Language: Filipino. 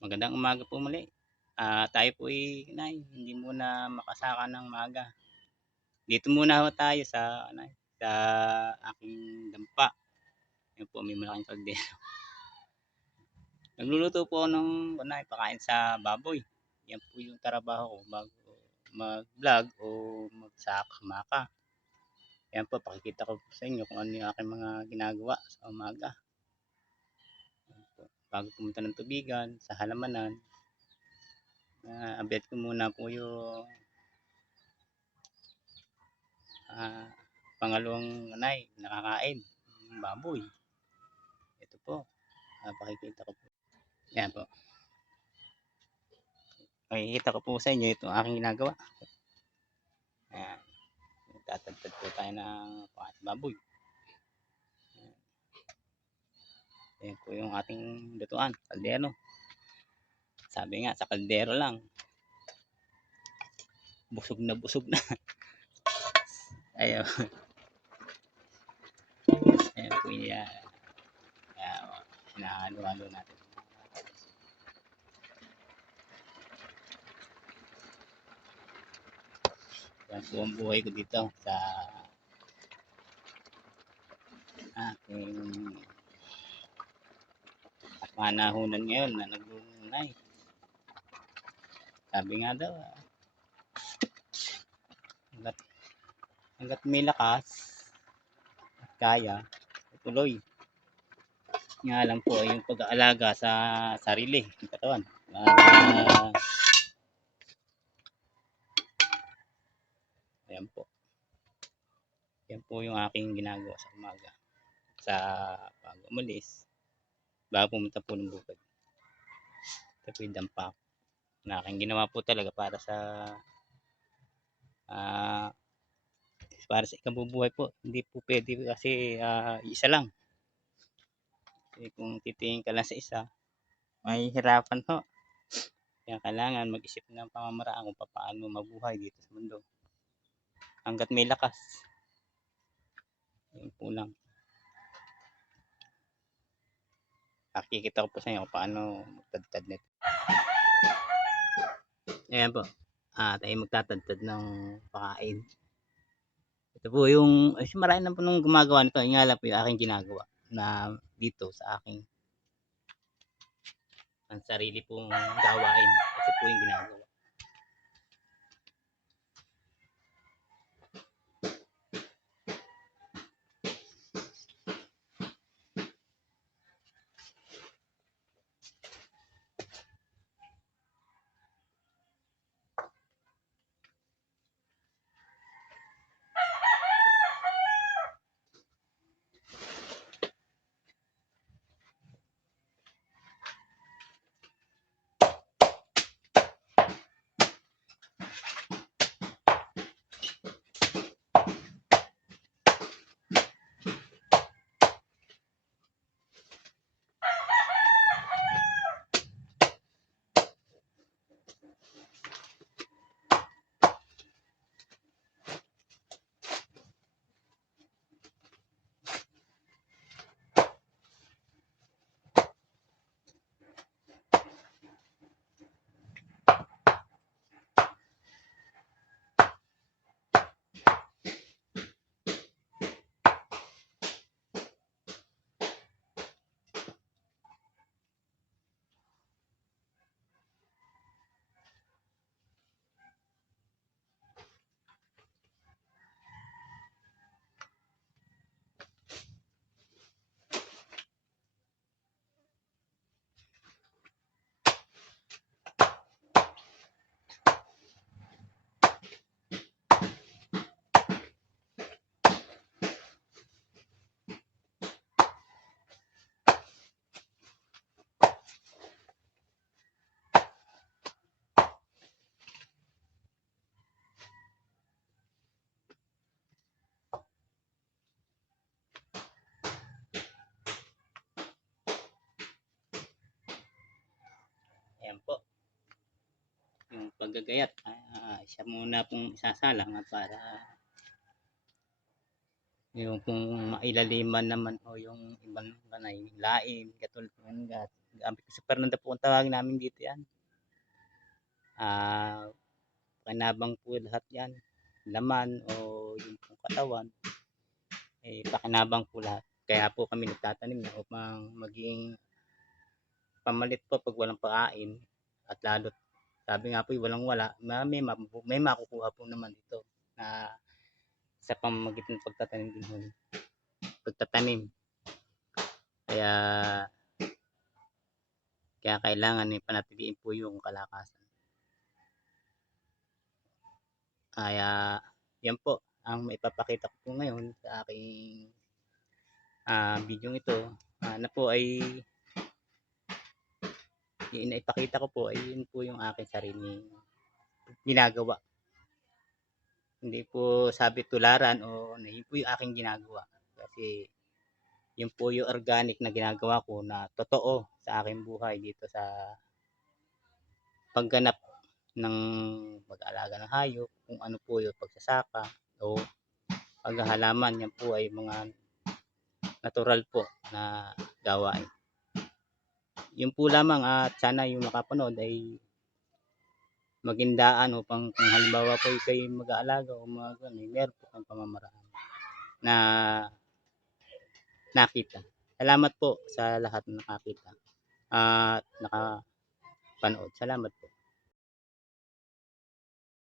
Magandang umaga po muli. Tayo po Nay, hindi muna makasaka ng maaga. Dito muna ho tayo sa sa aking dampa. Ayun po, may malaking kaldero. Nagluluto po ako ng pakain sa baboy. Yan po yung trabaho ko bago mag-vlog o magsaka-maka. Yan po, pakikita ko po sa inyo kung ano yung aking mga ginagawa sa umaga. Bago pumunta ng tubigan, sa halamanan, update ko muna po yung pangalawang nakakain ng baboy. Ito po, pakikita ko po. Yan po. Pakikita ko po sa inyo itong aking ginagawa. Ayan. Tatagtad po tayo ng baboy. Ayan po yung ating lutuan, kaldero. Sabi nga, sa kaldero lang, busog na busog na. Ayun. Ayan po yan. Hinahalo-halo natin. Yan po ang buhay ko dito sa aking panahonan ngayon na naglulunay. Sabi nga daw, hanggat may lakas at kaya, tuloy. Nga lang po yung pag-aalaga sa sarili ng katawan. Ayan po. Yan po yung aking ginagawa sa umaga. Sa pag umalis, bago pumunta po ng bukid. Ito po yung dampak na aking ginawa po talaga para sa ikabubuhay po. Hindi po pwede kasi isa lang. Kasi kung titingin ka lang sa isa, mahihirapan ho. Kaya kailangan mag-isip ng pamamaraan kung paano mabuhay dito sa mundo. Hanggat may lakas. Yun po lang. Nakikita ko po sa inyo kung paano magtadtad nito. Ayan po. Tayo magtatadtad ng pakain. Ito po yung, marami na po nung gumagawa nito. Yung nga lang po yung aking ginagawa na dito sa aking ang sarili pong gawain. Ito po yung ginagawa. Ayan po. Yung paggagayat, siya muna pong isasalang para yung kung mailaliman naman o yung ibang banay, lain, katulad ng si Fernando po kung tawagin namin dito yan. Pakinabang po lahat yan. Laman o yung pong katawan, pakinabang po lahat. Kaya po kami nagtatanim na upang maging pamalit po pag walang pakain. At lalo't sabi nga po walang wala, may makukuha po naman dito na sa pamamagitan ng pagtatanim din ho. Pagtatanim. Kaya kailangan panatiliin po yung kalakasan. Kaya yan po ang maipapakita ko po ngayon sa aking video ito, na po ay ipakita ko po ay yun po yung aking sariling ginagawa. Hindi po sabi tularan o yun po yung aking ginagawa. Kasi yun po yung organic na ginagawa ko na totoo sa aking buhay dito sa pagganap ng pag-aalaga ng hayop, kung ano po yung pagsasaka o paghahalaman. Yan po ay mga natural po na gawain. Yun po lamang at sana yung makapanood ay maging daan upang kung halimbawa po kayo mag-aalaga o mga ganun, meron po kang pamamaraan na nakita. Salamat po sa lahat na nakakita at nakapanood. Salamat po.